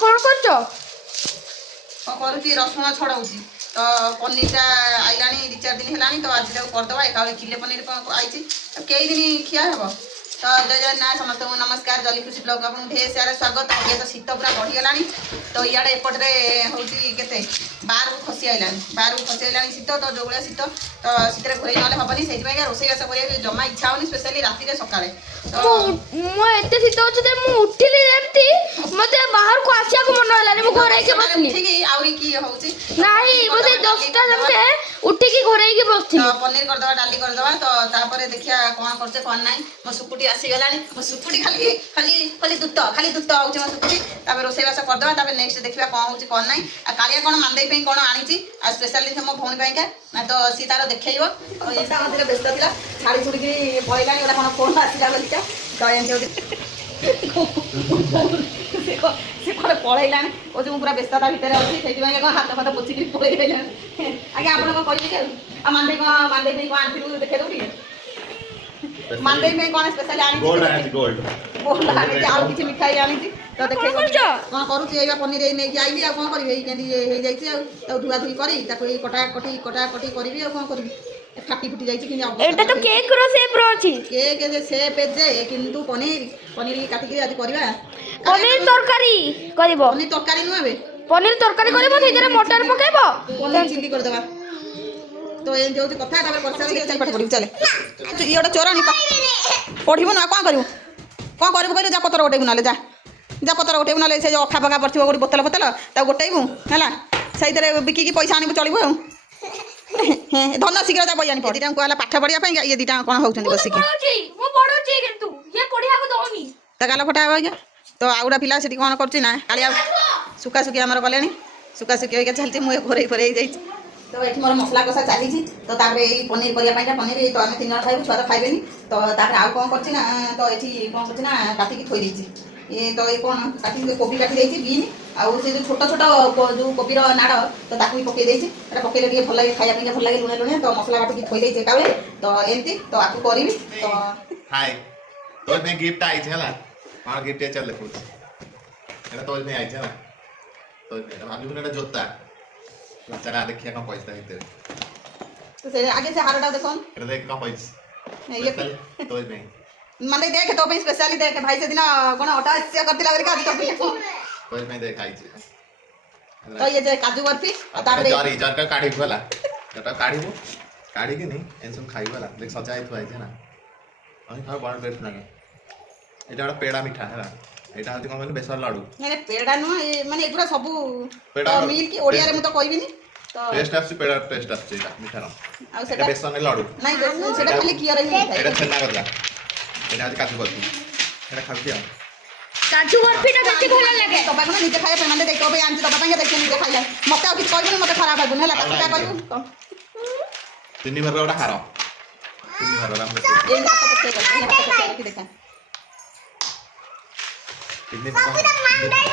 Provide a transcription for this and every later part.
कौन कर करुँच रसुण छड़ाऊँगी तो पनीरटा आईलानी 2-4 दिन है तो आज करदे एक किले पनीर आई कई दिन खिया हे तो जय जगन्नाथ समस्त नमस्कार जली खुशी ब्लॉग आपको ढेर सारा स्वागत ये तो शीत पूरा बढ़ीगला तो इे एपटे हूँ के बाहर को खसी आईलानी शीत तो जो भाई शीत तो शीत घोर ना हेनी से रोसईबास कर जमा इच्छा होनी स्पेशली राति सकाଳେ एते शीत अच्छे उठिली मत बाहर को आसिया को मन है उठिकी आउरी की होउची नहीं मुझे 10टा जमते उठिकी घोरै के बसथि पनीर करदवा डाली करदवा तो तापर देखिया कोन करछे कोन नाही मो सुकुटी आसी गलानी मो सुकुटी खाली खाली खाली दूत होउची मो सुकुटी तापर रोसईबास करदवा तापर नेक्स्ट देखिबा कोन होउची कोन नाही आ कालिया कोन मानदेई पे कोन आनीची आ स्पेशली मो भौणी पे ना तो सी तार देखैबो एटा मते व्यस्त थिला छाड़ी छुड़ी के पळैलानी ओला कोन फोन आसीला बोलिका तो एंते से कौन पढ़ाइलानी और जो पूरा व्यस्तता भितर अच्छी से हाथ फाथ पोचिक पड़े आगे आप कह मानदे कौन आनी देखे दो मानदे कौन स्पेशल गोल्ड किसी मिठाई आनी तो देखे कौन करुँच पनीर नहीं आई कौन करी धुआ धुई कर कटाकटी करी कौन करी फाटी फुटी जाइए तो केक रो शेप रो अछि केक शेप जे किंतु पनीर काटिक आज करबा पनीर तरकारी करबो पनीर तरकारी नु आबे पनीर तरकारी करबो सेजरे मटर पकेबो पनीर चिल्ली कर देबा तो ए जो कथा तापर करसा के चल पाठ पढिबो चले तो इयोटा चोरानी पढिबो ना कोन करबो जा पतर गोटेबु नाले जा पतर गोटेबु नाले से जो अखा पका परथिबो गोटी बोतल ता गोटेबु हला सहीतरे बिकी की पैसा आनिबो चलिबो धन शीघ्र जा बयानी दीटा कहला पाठ पढ़िया ये दीटा कौन होउछन बसिक तो गाल फटा आज्ञा तो आउटा पिला से कौन कर कालिया सुखा सुखी आमर गले सुखा सुखी होगा चलती मुझे घोरे घोरे तो ये मोर मसला कषा चली तो पनीर करने पनीर तो आम 3 जन खाइबू छुआ तो खाइबे तो आउ कौन कर तो ये कौन कर काटिकी थोई ये तो ये कौन काटिकी कोबी काटी बीन आउ से जो छोट छोट जो कोबीर नाड़ तो ताकू भी पकई पकईले टे भल लगे खाया भल लगे लुणे लुणे तो मसला बाटिकी थोई देचे काले तो एमती तो आपको करी तो हाय तो मैं गिफ्ट आई है हां गिफ्ट है चल देखो एटा तो नहीं आई है ना तो भाभी ने जोता चला देखिए कम पैसा हिते तो से आगे से हारटा देखो एटा देख कम पैसा ये तो नहीं माने देख तो पे स्पेशली देख भाई से दिन कोन हटा से करतिला करके आज तो मैं देख आई तो ये जे काजू बर्फी और तारे जरी जरका काढी वाला एटा काढीबो काढी के नहीं एन सब खाई वाला देख सजाई तो आई है ना हम खा बड़ टेस्ट लगे एटा बड़ा पेड़ा मिठा है एटा होती कोन बेसन लाडू माने पेड़ा न माने एगुरा सब पेड़ा मिल की ओडिया रे म तो कहबिनी तो टेस्ट आसी पेड़ा टेस्ट आसी एटा मिठा न आ सेटा बेसन लाडू नहीं सेटा खाली किया रही एटा छेना करला एटा आज काजू बर्फी एटा खा दिया काजू बर्फी टा बेसी भल लागे तो बागना निजे खाया पे माने देख तो भाई आंटी तो बापा देख निजे खाइला मते आ किछ कहबिनी मते खराब लागबो हला का कहबो तीन बार ओडा हारो तीन बार राम ए हाथ पके कर देखा तीन बार मान दे भाई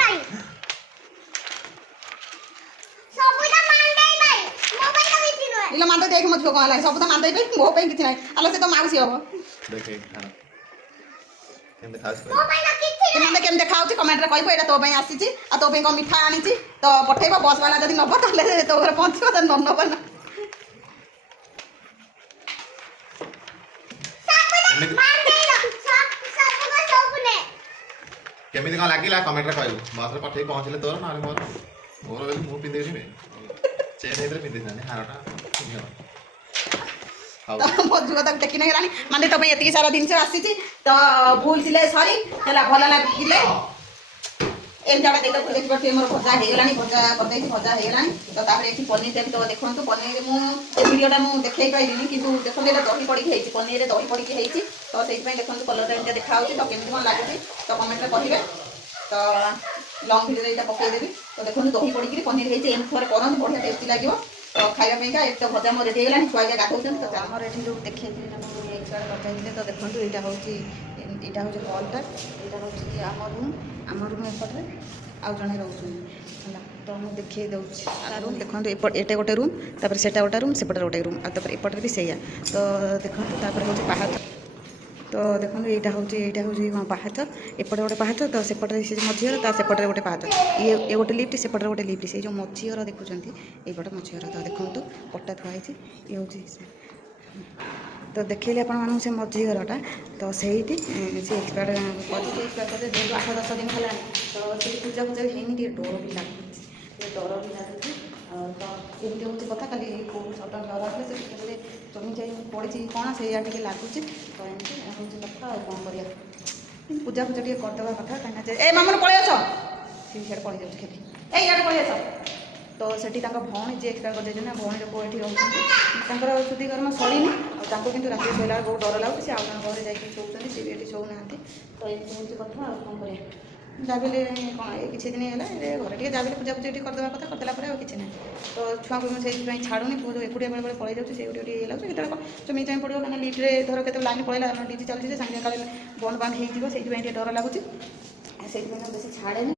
सबुदा मान दे भाई मोबाइल का बिची न इला मान दे देख मत को हला सब तो मान दे पे मो पे किछ नाही आलो से तो माउसी हो देखे खाना केम खास मोबाइल का किछि माने केम देखाउची कमेंट रे कहबो एटा तो पई आसीची आ तो पई को मिठा आनीची तो पठेबो बस वाला जदी नबो ताले तो घर पहुंचो त नबो ना मान दे सब को सबने केमिति का लागिला कमेंट रे कहबो बस रे पठे पहुंचले तोर ना मोर मु पिंदे नी चेन इधर पिंदे जाने हारटा तो मजुआ तक टेकी नहीं रानी माने तो भाई एती सारा दिन से आसीची तो भूल थिले सॉरी हला भला लागिले एम जाडा देखो देखि बटे मोर भजा हे गलानी भजा करदै छी भजा हे गलानी तो तापर एठी पनीर देख तो देखो तो पनीर मु ए वीडियोटा मु देखै पाइलिनी किंतु देखो ले दही पड़ी हेची पनीर रे दही पड़ी हेची तो सेहि पय देखो कलर टा देखा होची तो केमि कोन लागुची तो कमेंट रे कहिबे तो लॉन्ग वीडियो रे एटा पकै देबी तो देखो दही पड़ी कि पनीर हेची एम थोरे करन बढ़िया टेस्टी लागिवो तो खाइबा पे का एक तो भजा मोर रेडी हेलानी छुआ के गाथौछन तो हमर एठी जो देखै दिले ना मु एक साइड बताइले तो देखंतु एटा होची हॉलटा एटा होची हमर रूम एपटरे आउ जने रहउछन हला तो हम देखै दउछि आ रूम देखंतु एटे गोटे रूम तापर सेटा गोटे रूम सेपटे गोटे रूम आ तापर एपटरे भी सेया तो देखंतु तापर होची पहाड़ ଦେଖନ୍ତୁ ଏଇଟା ହେଉଛି ପାହାଚ, ଏପଟେ ଗୋଟେ ପାହାଚ, ତ ସେପଟରେ ସେ ମଝି ଘର, ତା ସେପଟରେ ଗୋଟେ ପାହାଚ, ଇଏ ଗୋଟେ ଲିଫ୍ଟ, ସେପଟରେ ଗୋଟେ ଲିଫ୍ଟ, ସେଇ ଯେଉଁ ମଝି ଘର ଦେଖୁଛନ୍ତି ଏଇପଟେ ମଝି ଘର। ତ ଦେଖନ୍ତୁ ପଟା ଥୁଆ ହେଇଛି, ଇଏ ହେଉଛି ତ ଦେଖେଇଲି ଆପଣମାନଙ୍କୁ ସେ ମଝି ଘରଟା। ତ ସେଇଠି ସେ ଏକ୍ସପାର୍ଟ କରିଛି, ଯେହେତୁ 8-10 ଦିନ ହେଲାଣି, ତ ସେଠି ପୂଜା ହେଇନି, ଟିକେ ଡର ବି ଲାଗୁଛି, ତ ଏମିତି ହେଉଛି କଥା। କାଲି କେଉଁ ସଡ଼ନ ଡର ଆସିଲେ ସେ ଟିକେ ବୋଧେ ଜମି ଯାଇ ପଡ଼ିଛି କ'ଣ, ସେଇଆ ଟିକେ ଲାଗୁଛି। ତ ଏମିତି ହେଉଛି କଥା, ଆଉ କ'ଣ କରିବା, ପୂଜା ଟିକେ କରିଦେବା କଥା। କାହିଁକିନା ଏ ମାମୁନି ପଳେଇ ଆସ, ସେ ସିଆଡ଼େ ପଳେଇ ଯାଉଛି ଖେଳି, ଏଇ ଇଆଡ଼େ ପଳେଇ ଆସ। ତ ସେଠି ତାଙ୍କ ଭଉଣୀ ଯିଏ ଏକ୍ସପାୟାର କରିଯାଇଛନ୍ତି ନା, ଭଉଣୀର ପୁଅ ଏଠି ରହୁଛନ୍ତି, ତାଙ୍କର ଶୁଦ୍ଧିକର୍ମ ସରିନି, ଆଉ ତାଙ୍କୁ କିନ୍ତୁ ରାତିରେ ଶୋଇଲା ବେଳେ ବହୁତ ଡର ଲାଗୁଛି। ସେ ଆଉ ଜଣଙ୍କ ଘରେ ଯାଇକି ଶୋଉଛନ୍ତି, ସେ ବି ଏଠି ଶୋଉନାହାନ୍ତି। ତ ଏମିତି ହେଉଛି କଥା, ଆଉ କ'ଣ କରିବା। ଯାବିଲେ କ'ଣ ଏଇ କିଛି ଦିନ ହେଲା ଘରେ ଟିକେ ଯାବିଲେ ପୂଜାପୂଜି ଟିକେ କରିଦେବା କଥା, କରିଦେଲା ପରେ ଆଉ କିଛି ନାହିଁ। ତ ଛୁଆଙ୍କୁ ମୁଁ ସେଇଥିପାଇଁ ଛାଡ଼ୁନି, ପୁଅ ଯେଉଁ ଏକୁଟିଆ ବେଳେ ପଳେଇ ଯାଉଛି, ସେଇଗୁଡ଼ି ଟିକେ ଇଏ ଲାଗୁଛି। କେତେବେଳେ ଜମି ଚାହିଁ ପଡ଼ିବ, କାହିଁକିନା ଲିଫ୍ଟରେ ଧର କେତେବେଳେ ଲାଇନ୍ ପଳେଇଲା, ଆମର ଡିଜି ଚାଲିଛି, ଯେ ସାଙ୍ଗେ କାଳେ ବନ୍ଦ ହେଇଯିବ, ସେଇଥିପାଇଁ ଟିକେ ଡର ଲାଗୁଛି, ସେଇଥିପାଇଁ ବେଶୀ ଛାଡ଼େନି।